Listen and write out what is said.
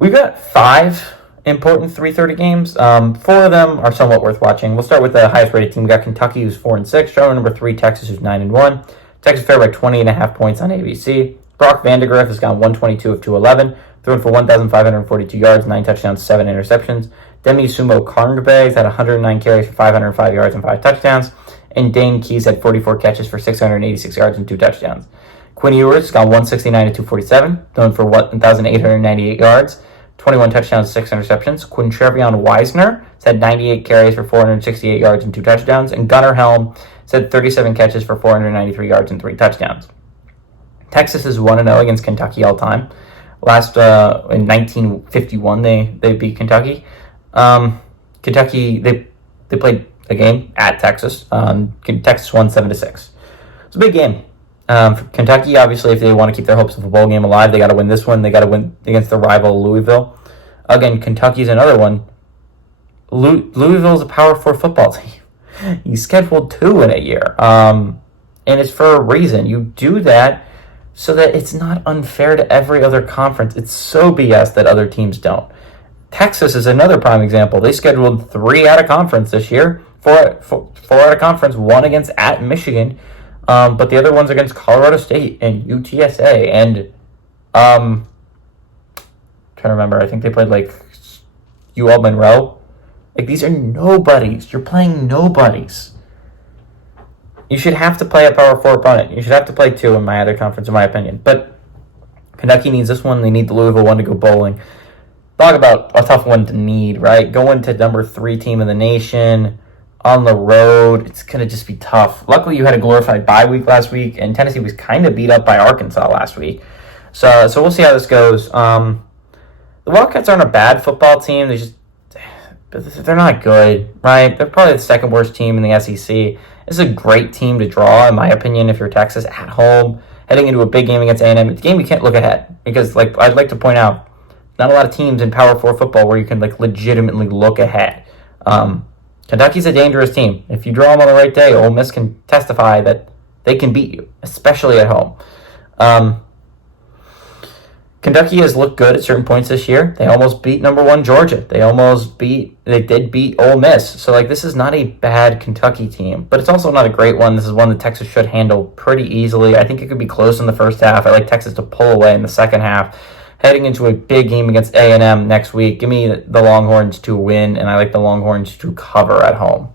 We've got 5 important 3:30 games. 4 of them are somewhat worth watching. We'll start with the highest rated team. We got Kentucky, who's 4-6. Showing number 3, Texas, who's 9-1. Texas favored by 20.5 points on ABC. Brock Vandegrift has gone 122 of 211, thrown for 1,542 yards, 9 touchdowns, 7 interceptions. Demi Sumo Karngbe has had 109 carries for 505 yards and 5 touchdowns. And Dane Keys had 44 catches for 686 yards and 2 touchdowns. Quinn Ewers has gone 169 to 247, thrown for 1,898 yards, 21 touchdowns, 6 interceptions. Quintrevion Wisner has had 98 carries for 468 yards and 2 touchdowns. And Gunnar Helm has had 37 catches for 493 yards and 3 touchdowns. Texas is 1-0 against Kentucky all time. Last in 1951, they beat Kentucky. Kentucky, they played a game at Texas. Texas won 7-6. It's a big game. For Kentucky, obviously, if they want to keep their hopes of a bowl game alive, they got to win this one. They got to win against their rival Louisville. Again, Kentucky's another one. Louisville's a Power 4 football team. You scheduled 2 in a year. And it's for a reason. You do that so that it's not unfair to every other conference. It's so BS that other teams don't. Texas is another prime example. They scheduled 3 out of conference this year. 4 out of conference, 1 against at Michigan. But the other one's against Colorado State and UTSA. And trying to remember, I think they played like UL Monroe. Like, these are nobodies. You're playing nobodies. You should have to play a Power 4 opponent. You should have to play 2 in my other conference, in my opinion. But Kentucky needs this one. They need the Louisville one to go bowling. Talk about a tough one to need, right? Going to number 3 team in the nation on the road, it's going to just be tough. Luckily, you had a glorified bye week last week, and Tennessee was kind of beat up by Arkansas last week. So we'll see how this goes. The Wildcats aren't a bad football team. They're not good, right? They're probably the second worst team in the SEC. This is a great team to draw, in my opinion, if you're Texas at home, heading into a big game against A&M. It's a game you can't look ahead, because I'd like to point out, not a lot of teams in Power 4 football where you can legitimately look ahead. Kentucky's a dangerous team. If you draw them on the right day, Ole Miss can testify that they can beat you, especially at home. Kentucky has looked good at certain points this year. They almost beat number 1 Georgia. They did beat Ole Miss. So this is not a bad Kentucky team, but it's also not a great one. This is one that Texas should handle pretty easily. I think it could be close in the first half. I like Texas to pull away in the second half. Heading into a big game against A&M next week, give me the Longhorns to win, and I like the Longhorns to cover at home.